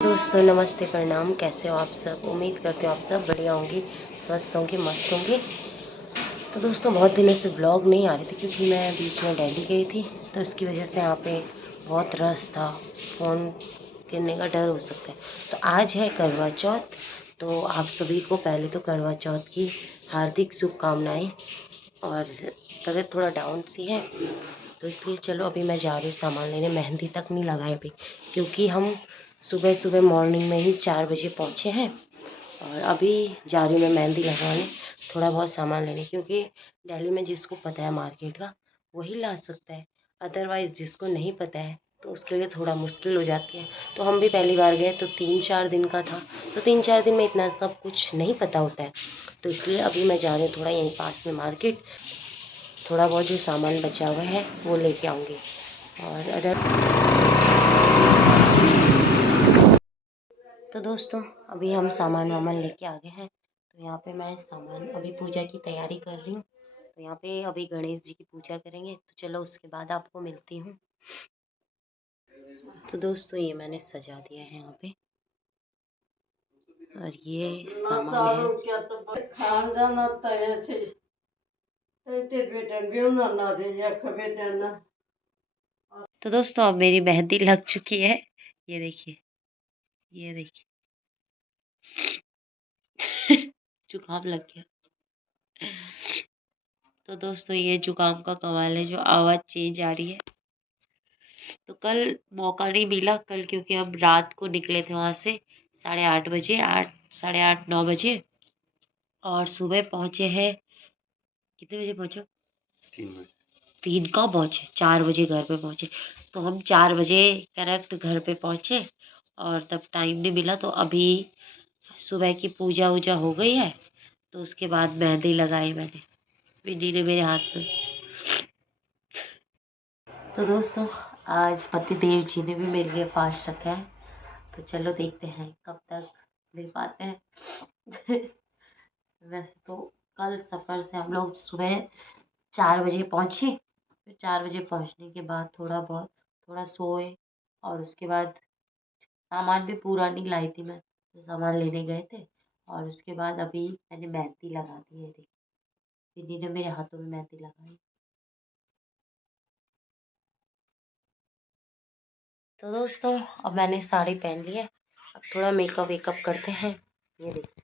दोस्तों नमस्ते, प्रणाम। कैसे हो आप सब? उम्मीद करते हो आप सब बढ़िया होंगी, स्वस्थ होंगी, मस्त होंगी। तो दोस्तों बहुत दिनों से ब्लॉग नहीं आ रही थी क्योंकि मैं बीच में दिल्ली गई थी, तो उसकी वजह से यहाँ पे बहुत रश था, फ़ोन गिरने का डर हो सकता है। तो आज है करवा चौथ, तो आप सभी को पहले तो करवा चौथ की हार्दिक शुभकामनाएँ। और तबीयत थोड़ा डाउन सी है, तो इसलिए चलो अभी मैं जा रही हूँ सामान लेने। मेहंदी तक नहीं लगाई अभी, क्योंकि हम सुबह सुबह मॉर्निंग में ही 4 बजे पहुँचे हैं। और अभी जा रही हूँ मैं मेहंदी लगवाने, थोड़ा बहुत सामान लेने, क्योंकि दिल्ली में जिसको पता है मार्केट का वही ला सकता है। अदरवाइज़ जिसको नहीं पता है तो उसके लिए थोड़ा मुश्किल हो जाती है। तो हम भी पहली बार गए तो 3-4 दिन का था, तो 3-4 दिन में इतना सब कुछ नहीं पता होता है। तो इसलिए अभी मैं जा रही हूँ थोड़ा यहीं पास में मार्केट, थोड़ा बहुत जो सामान बचा हुआ है वो लेके आऊँगी। और अदर तो दोस्तों अभी हम सामान वामान लेके आ गए हैं। तो यहाँ पे मैं सामान अभी पूजा की तैयारी कर रही हूँ। तो यहाँ पे अभी गणेश जी की पूजा करेंगे, तो चलो उसके बाद आपको मिलती हूँ। तो दोस्तों ये मैंने सजा दिया है यहाँ पे, और ये सामान है। तो दोस्तों अब मेरी मेहंदी लग चुकी है, ये देखिए, ये देखिए। जुकाम लग गया। तो दोस्तों ये जुकाम का कमाल है, जो आवाज़ चेंज आ रही है। तो कल मौका नहीं मिला कल, क्योंकि हम रात को निकले थे वहाँ से 8:30 बजे, 8 साढ़े 8 9 बजे, और सुबह पहुँचे हैं। कितने बजे पहुँचे? 3 बजे। 3 का पहुँचे, 4 बजे घर पे पहुँचे। तो हम 4 बजे करेक्ट घर पे पहुँचे, और तब टाइम नहीं मिला। तो अभी सुबह की पूजा वूजा हो गई है, तो उसके बाद मेहंदी लगाई मैंने, विनी ने मेरे हाथ में। तो दोस्तों आज पति देव जी ने भी मेरे लिए फास्ट रखा है, तो चलो देखते हैं कब तक ले पाते हैं। वैसे तो कल सफ़र से हम लोग सुबह 4 बजे पहुँचे, फिर 4 बजे पहुँचने के बाद थोड़ा सोए, और उसके बाद सामान भी पूरा नहीं लाई थी मैं, तो सामान लेने गए थे। और उसके बाद अभी मैंने मेहंदी लगा दी है, देखिए दीदी ने मेरे हाथों में मेहंदी लगाई। तो दोस्तों अब मैंने साड़ी पहन ली है, अब थोड़ा मेकअप वेकअप करते हैं। ये देखिए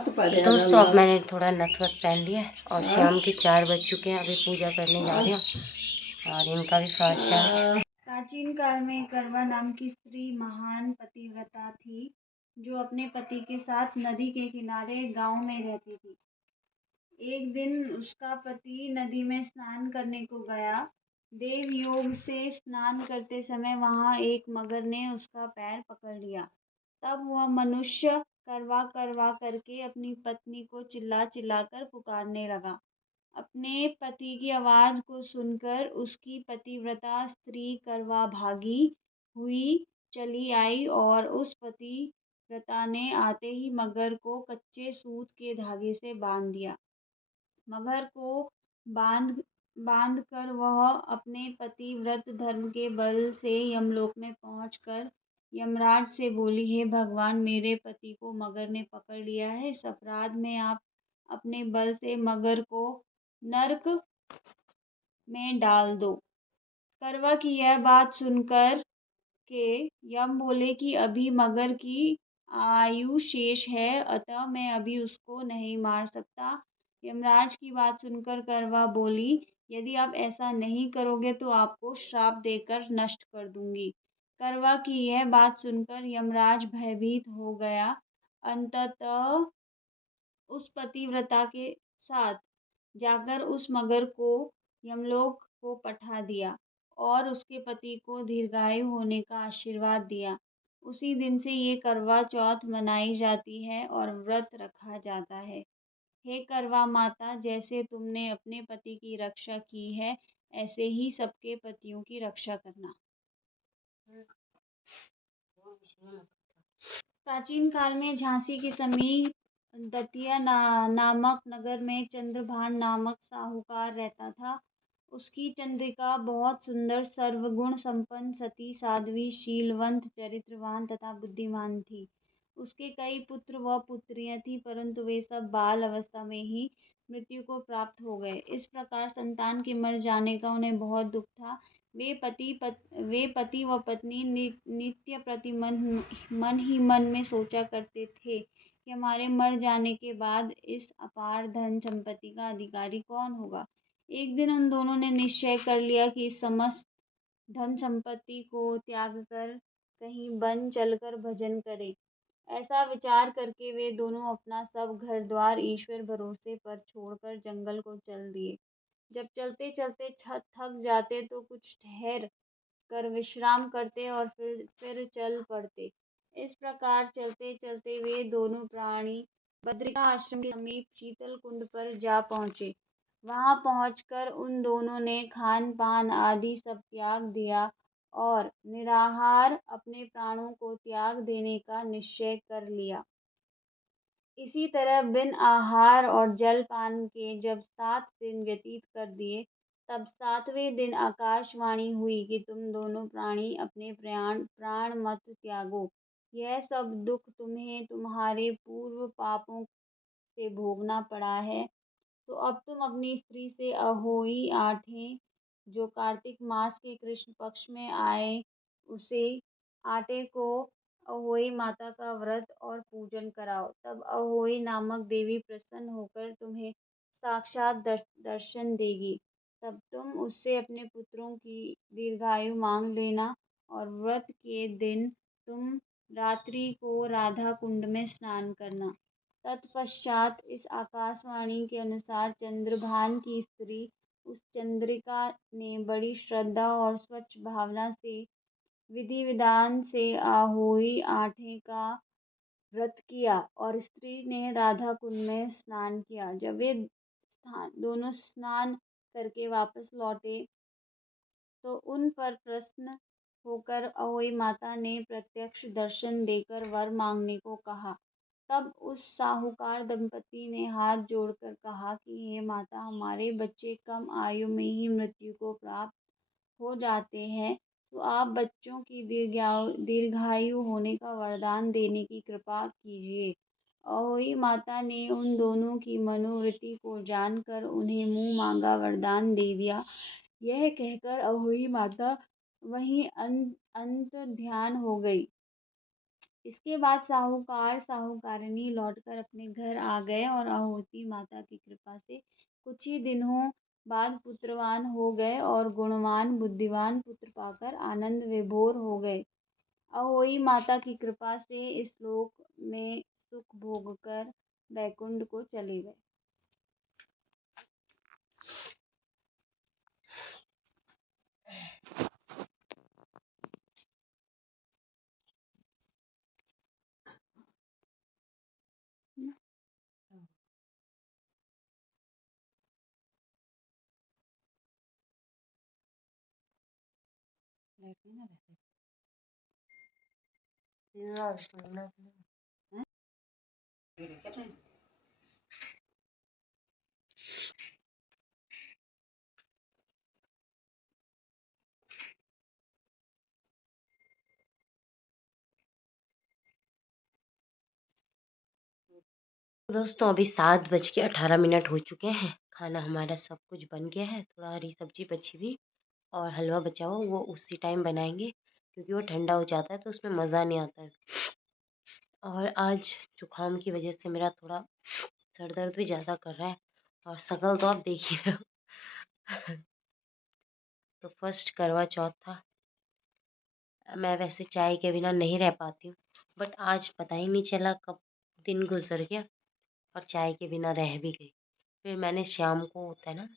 तो दोस्तों अब मैंने थोड़ा नथ वथ पहन लिया है, और शाम के 4 बज चुके हैं। अभी पूजा करने जा रही हूँ, और इनका भी फास्ट है आज। प्राचीन काल में करवा नाम की स्त्री महान पतिव्रता थी, जो अपने पति के साथ नदी के किनारे गांव में रहती थी। एक दिन उसका पति नदी में स्नान करने को गया। देव योग से स्नान करते समय वहां एक मगर ने उसका पैर पकड़ लिया। तब वह मनुष्य करवा करवा करके अपनी पत्नी को चिल्ला चिल्ला कर पुकारने लगा। अपने पति की आवाज़ को सुनकर उसकी पतिव्रता स्त्री करवा भागी हुई चली आई, और उस पतिव्रता ने आते ही मगर को कच्चे सूत के धागे से बांध दिया। मगर को बांध बांध कर वह अपने पतिव्रत धर्म के बल से यमलोक में पहुंचकर यमराज से बोली, हे भगवान, मेरे पति को मगर ने पकड़ लिया है। इस अपराध में आप अपने बल से मगर को नरक में डाल दो। करवा की यह बात सुनकर के यम बोले कि अभी मगर की आयु शेष है, अतः मैं अभी उसको नहीं मार सकता। यमराज की बात सुनकर करवा बोली, यदि आप ऐसा नहीं करोगे तो आपको श्राप देकर नष्ट कर दूंगी। करवा की यह बात सुनकर यमराज भयभीत हो गया। अंततः उस पतिव्रता के साथ जाकर उस मगर को यमलोक को पठा दिया, और उसके पति को दीर्घायु होने का आशीर्वाद दिया। उसी दिन से ये करवा चौथ मनाई जाती है और व्रत रखा जाता है। हे करवा माता, जैसे तुमने अपने पति की रक्षा की है, ऐसे ही सबके पतियों की रक्षा करना। प्राचीन काल में झांसी के समीप दतिया नामक नगर में चंद्रभान नामक साहूकार रहता था। उसकी चंद्रिका बहुत सुंदर, सर्वगुण संपन्न, सती, साध्वी, शीलवंत, चरित्रवान तथा बुद्धिमान थी। उसके कई पुत्र व पुत्रियां थीं, परंतु वे सब बाल अवस्था में ही मृत्यु को प्राप्त हो गए। इस प्रकार संतान के मर जाने का उन्हें बहुत दुख था। वे पति व पत्नी नित्य प्रति मन ही मन में सोचा करते थे कि हमारे मर जाने के बाद इस अपार धन संपत्ति का अधिकारी कौन होगा। एक दिन उन दोनों ने निश्चय कर लिया कि इस समस्त धन संपत्ति को त्याग कर कहीं वन चलकर भजन करें। ऐसा विचार करके वे दोनों अपना सब घर द्वार ईश्वर भरोसे पर छोड़कर जंगल को चल दिए। जब चलते चलते थक जाते तो कुछ ठहर कर विश्राम करते और फिर चल पड़ते। इस प्रकार चलते चलते वे दोनों प्राणी बद्रिका आश्रम के समीप शीतल कुंड पर जा पहुँचे। वहां पहुंचकर उन दोनों ने खान पान आदि सब त्याग दिया और निराहार अपने प्राणों को त्याग देने का निश्चय कर लिया। इसी तरह बिन आहार और जल पान के जब 7 दिन व्यतीत कर दिए, तब 7वें दिन आकाशवाणी हुई कि तुम दोनों प्राणी अपने प्राण मत त्यागो। यह सब दुख तुम्हें तुम्हारे पूर्व पापों से भोगना पड़ा है। तो अब तुम अपनी स्त्री से अहोई आठें, जो कार्तिक मास के कृष्ण पक्ष में आए, उसे आटे को अहोई माता का व्रत और पूजन कराओ। तब अहोई नामक देवी प्रसन्न होकर तुम्हें साक्षात दर्शन देगी। तब तुम उससे अपने पुत्रों की दीर्घायु मांग लेना और व्रत के दिन तुम रात्रि को राधा कुंड में स्नान करना। तत्पश्चात इस आकाशवाणी के अनुसार चंद्रभान की स्त्री उस चंद्रिका ने बड़ी श्रद्धा और स्वच्छ भावना से विधि विधान से आहोई आठे का व्रत किया और स्त्री ने राधा कुंड में स्नान किया। जब वे दोनों स्नान करके वापस लौटे तो उन पर प्रसन्न होकर अहोई माता ने प्रत्यक्ष दर्शन देकर वर मांगने को कहा। तब उस साहूकार दंपति ने हाथ जोड़कर कहा कि हे माता, हमारे बच्चे कम आयु में ही मृत्यु को प्राप्त हो जाते हैं, तो आप बच्चों की दीर्घायु होने का वरदान देने की कृपा कीजिए। अहोई माता ने उन दोनों की मनोवृत्ति को जानकर उन्हें मुंह मांगा वरदान दे दिया। यह कहकर अहोई माता वहीं अंत ध्यान हो गई। इसके बाद साहूकार साहूकारिणी लौटकर अपने घर आ गए और अहोती माता की कृपा से कुछ ही दिनों बाद पुत्रवान हो गए और गुणवान बुद्धिमान पुत्र पाकर आनंद विभोर हो गए। अहोई माता की कृपा से इस लोक में सुख भोग कर बैकुंठ को चले गए। दोस्तों अभी 7:18 हो चुके हैं। खाना हमारा सब कुछ बन गया है। थोड़ा हरी सब्जी बची हुई और हलवा बचा हुआ, वो उसी टाइम बनाएंगे क्योंकि वो ठंडा हो जाता है तो उसमें मज़ा नहीं आता है। और आज जुकाम की वजह से मेरा थोड़ा सर दर्द भी ज़्यादा कर रहा है और शक्ल तो आप देख ही रहे हो। तो फर्स्ट करवा चौथ था। मैं वैसे चाय के बिना नहीं रह पाती हूँ, बट आज पता ही नहीं चला कब दिन गुजर गया और चाय के बिना रह भी गई। फिर मैंने शाम को, होता है ना,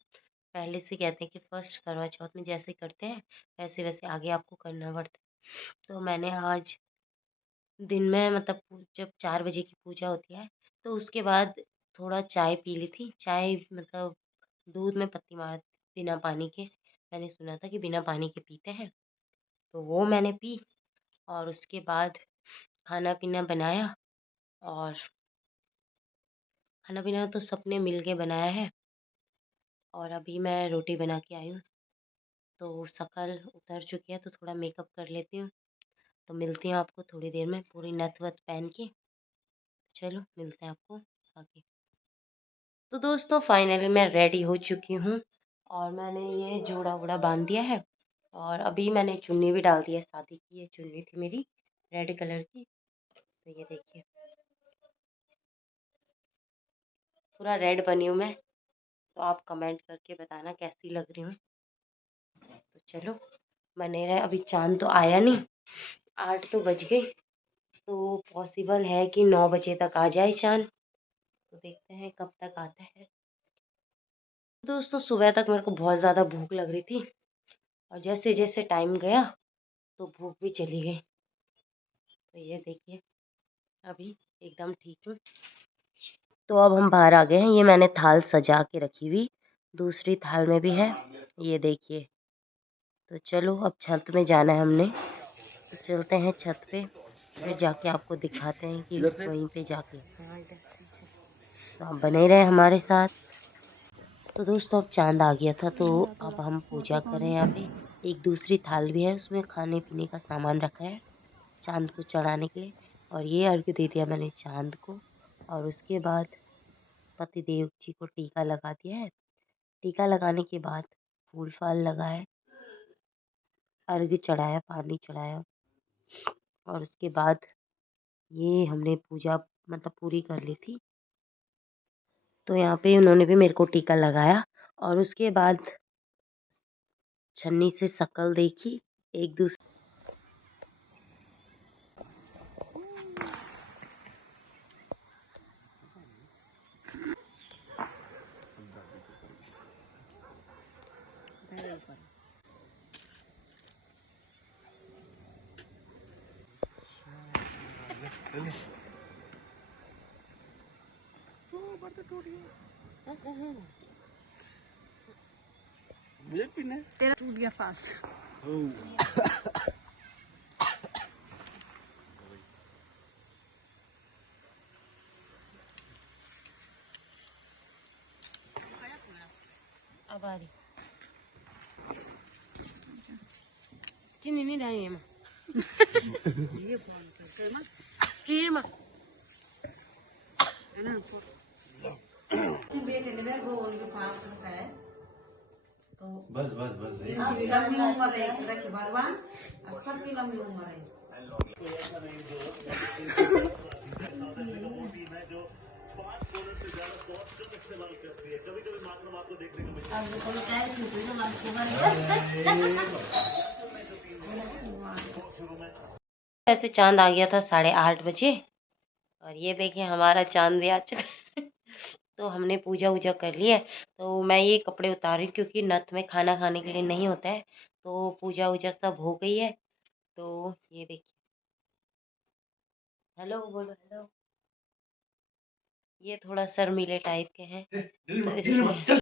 पहले से कहते हैं कि फर्स्ट करवा चौथ में जैसे करते हैं वैसे वैसे आगे आपको करना पड़ता है। तो मैंने आज दिन में, मतलब जब 4 बजे की पूजा होती है तो उसके बाद थोड़ा चाय पी ली थी। चाय मतलब दूध में पत्ती मार, बिना पानी के। मैंने सुना था कि बिना पानी के पीते हैं, तो वो मैंने पी। और उसके बाद खाना पीना बनाया और खाना पीना तो सबने मिल के बनाया है। और अभी मैं रोटी बना के आई हूँ, तो शक्ल उतर चुकी है, तो थोड़ा मेकअप कर लेती हूँ। तो मिलती हूँ आपको थोड़ी देर में पूरी नथ वथ पहन के। चलो मिलते हैं आपको आगे। तो दोस्तों फाइनली मैं रेडी हो चुकी हूँ और मैंने ये जोड़ा वोड़ा बांध दिया है और अभी मैंने चुन्नी भी डाल दी है। शादी की ये चुन्नी थी मेरी रेड कलर की। तो ये देखिए पूरा रेड बनी हूँ मैं। तो आप कमेंट करके बताना कैसी लग रही हूँ। तो चलो बने रहे। अभी चांद तो आया नहीं, 8 तो बज गए, तो पॉसिबल है कि 9 बजे तक आ जाए चांद। तो देखते हैं कब तक आता है। दोस्तों सुबह तक मेरे को बहुत ज़्यादा भूख लग रही थी और जैसे जैसे टाइम गया तो भूख भी चली गई। तो ये देखिए अभी एकदम ठीक हूँ। तो अब हम बाहर आ गए हैं। ये मैंने थाल सजा के रखी हुई, दूसरी थाल में भी है, ये देखिए। तो चलो अब छत में जाना है हमने, तो चलते हैं छत पे, फिर जाके आपको दिखाते हैं कि वहीं पे जाके। हाँ इधर से तो आप बने रहे हमारे साथ। तो दोस्तों अब चांद आ गया था, तो अब हम पूजा करें। यहाँ पे एक दूसरी थाल भी है, उसमें खाने पीने का सामान रखा है चांद को चढ़ाने के लिए। और ये अर्घ दे दिया मैंने चांद को। और उसके बाद पति देव जी को टीका लगा दिया है। टीका लगाने के बाद फूल फाल लगाए, अर्घ चढ़ाया, पानी चढ़ाया और उसके बाद ये हमने पूजा मतलब पूरी कर ली थी। तो यहाँ पे उन्होंने भी मेरे को टीका लगाया और उसके बाद छन्नी से शक्ल देखी एक दूसरे। तेरा टूट गया फास्ट। अब आ रही चीनी नहीं डाली है चीर मत। तो बस बस बस लंबी उम्र रखे भगवान और सबकी लंबी उम्र है। ऐसे चांद आ गया था 8:30 बजे और ये देखिए हमारा चांद भी आ चुका है। तो हमने पूजा वूजा कर ली है। तो मैं ये कपड़े उतार रही हूँ क्योंकि नथ में खाना खाने के लिए नहीं होता है। तो पूजा वूजा सब हो गई है। तो ये देखिए, हेलो बोलो हेलो। ये थोड़ा शर्मीले टाइप के हैं तो इसलिए